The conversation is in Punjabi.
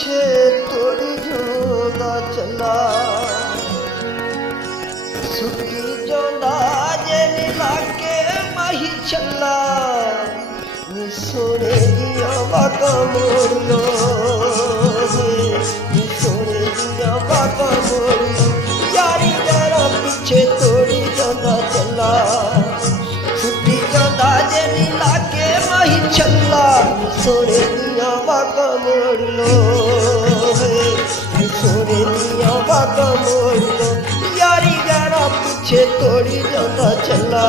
ਪਿੱਛੇ ਤੋੜੀ ਜੋਦਾ ਚਲਾ ਸੁੱਤੀ ਜਾਂਦਾ ਜੇ ਲਾ ਕੇ ਮਾਹੀ ਛੱਲਾ ਨੀ ਸੋਨੇ ਦੀਆਂ ਬਾਗਾਂ ਮੋੜ ਲੋ ਨੀ ਸੋਨੇ ਦੀਆਂ ਬਾਗਾਂ ਮੋੜ ਲੋ ਯਾਰੀ ਜਰਾ ਪਿੱਛੇ ਤੋੜੀ ਜਾਂਦਾ ਚਲਾ ਸੁੱਤੀ ਜਾਂਦਾ ਜੇ ਲਾ ਕੇ ਮਾਹੀ ਛੱਲਾ ਨੀ ਸੋਨੇ ਦੀਆਂ ਬਾਗਾਂ ਮੋੜ ਲੋ ਨੀ ਸੋਨੇ ਦੀਆਂ ਬਾਗਾਂ ਮੋੜ ਲੋ ਯਾਰੀ ਜਰਾ ਪਿੱਛੇ ਤੋੜੀ ਜਾਂਦਾ ਚੱਲਾ।